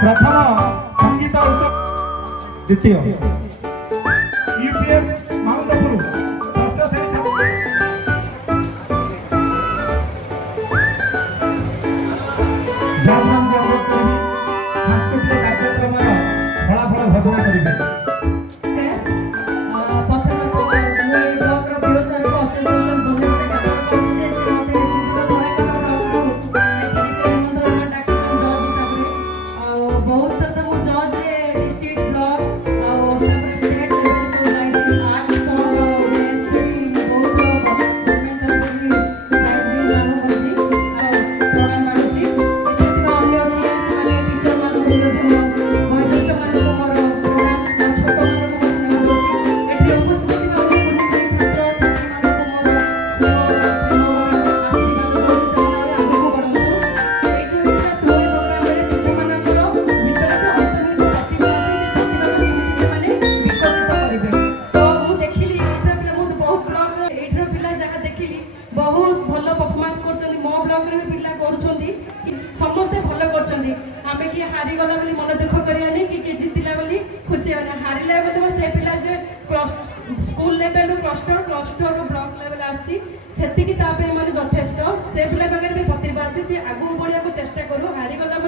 प्रथम संगीत उत्सव द्वितीय यूपीएस माउंटपुर षष्ठ श्रेणी सांस्कृतिक कार्यक्रम फलाफल घोषणा करेंगे। समस्ते भल कर हारी गला मन दुख करें कि जितला खुशी हारिला से पिला school level cluster cluster block level आसी माने यथेष्ट से पिला पाखे भी प्रतिभा अच्छी से आगू बढ़िया को चेष्टा करूँ हारी गला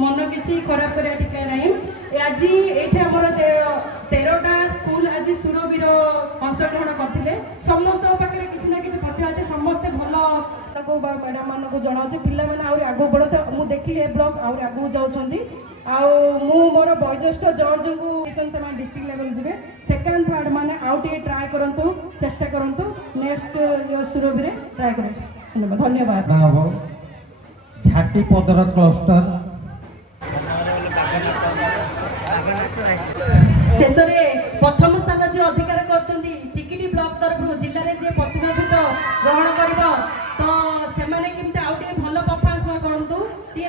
मन किसी खराब करा टिके नहीं आज ये आमर 13टा स्कूल आज सुरवीर अंशग्रहण करते समस्त पाखे किसी ना कि प्रतिभा अच्छे समस्ते भल मैडम मान को जनाऊँ पिला मैंने आगू बढ़ते मुझे देखिली ए ब्लॉक आगू जाऊँगी मोर वयोज्येष्ठ जज को डिस्ट्रिक्ट लेवल जी सेकेंड थर्ड माने आउ टे ट्राए करूँ चेष्टा करूँ नेक्स्ट सुरभि ट्राए करें धन्यवाद। झाटी पदर क्लस्टर शेष प्रथम स्थान जी अधिकार कर चिकिटी ब्लॉक तरफ जिले में जी प्रतिनिधित्व ग्रहण कर तो से भल परफॉर्मेंस करूँ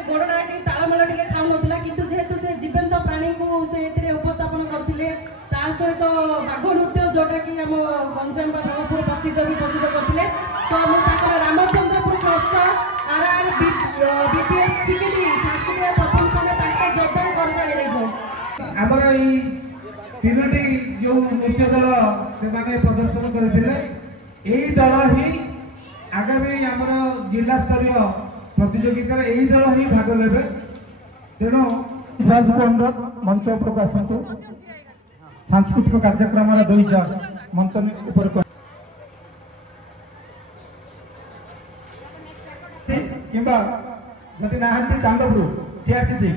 गोड़ा तालमेल खाऊ ना कि जेहेतु से जीवंत प्राणी को से उपस्थापन करते सहित बाघ नृत्य जोटा कि आम गंजाम ब्रह्मपुर प्रसिद्ध भी प्रसिद्ध करते तो मुझे रामचंद्रपुर क्लस्टर आर बीपीएस चिकिटी सांस्कृतिक प्रथम स्थान जोगदान कर तीनोटी जो नृत्य दल से प्रदर्शन करते दल ही आगामी आमर जिला स्तरीय प्रतियोगिता यही दल ही भाग ले तेणु जज को अनुरोध मंच उपरक आसतु सांस्कृतिक कार्यक्रम 2 जज मंच उपर किंबा जदि नाहांती चांदपुर सीआरसीसी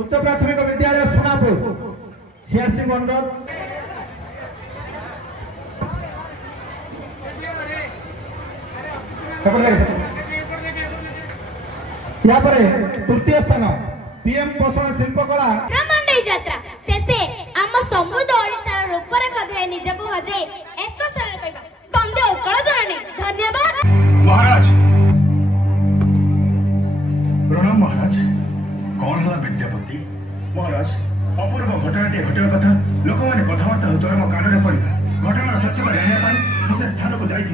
उच्च प्राथमिक विद्यालय सोनापुर सीआरसी को अनुरोध तृतीय स्थान पीएम पोषण शिल्पकला ब्रह्मांडी यात्रा शेषे आम समृद्ध ओडिशार रूपरेख ध्याय निजको हजे एक सरल कहबा बंदे उज्जवल जनानी धन्यवाद। महाराज प्रणाम महाराज कौन है विद्यापति महाराज अपूर्व घटनाटी घटवा कथा लोक मैंने कथबार्ता होता मो कान में पड़ा घटनार सत्यता जाना से स्थान को जाई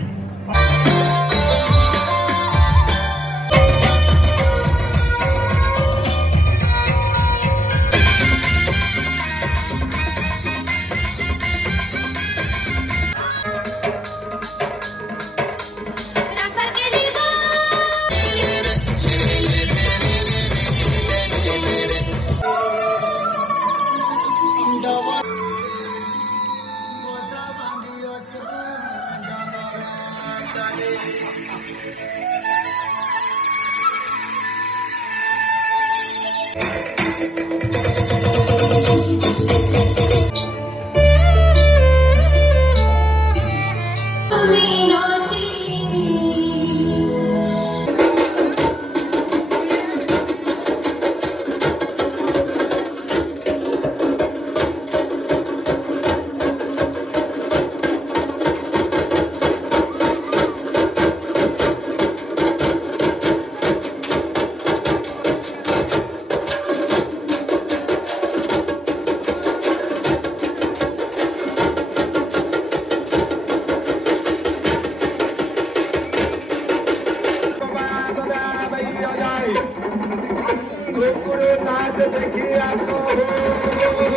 गुड़े नाच देखिया तो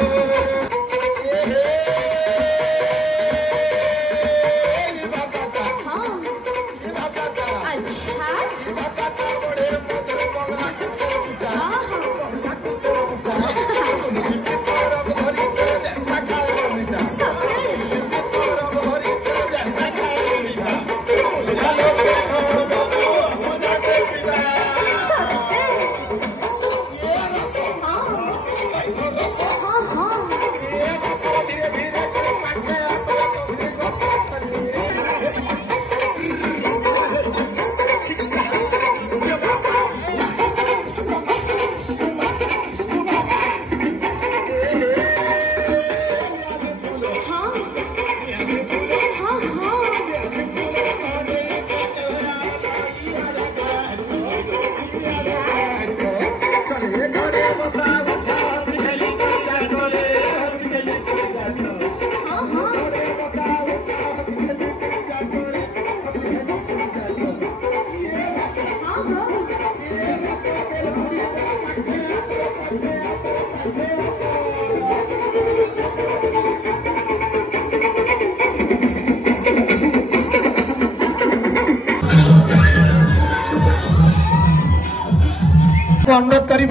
अनुरोध करी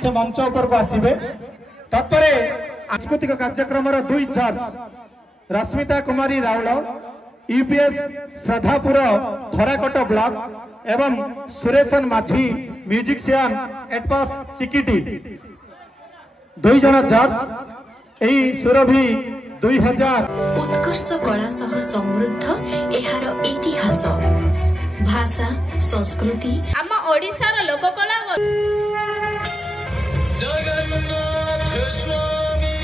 से मंच उपर को आसवे तत्परे सांस्कृतिक कार्यक्रम दुई जज रश्मिता कुमारी राउल यूपीएस श्रद्धापुर धराकोट ब्लॉक एवं सुरेशन माझी म्यूजिशियन एटपास चिकिटी दुई जन जज यही सुरभि 2000 उत्कर्ष कला सह समृद्ध एहार इतिहास भाषा संस्कृति आम ओडिशार लोककला जगन्नाथ स्वामी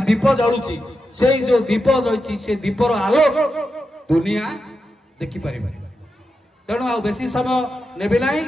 दीप जलुची से जो दीप रही से दीपर आलोक दुनिया देखी पारि तेणु आ बेसी समय नेबे नाही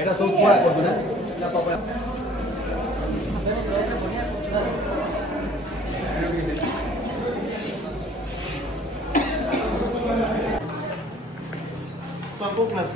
এটা সব পুরা করবে না না পাপা तो क्लास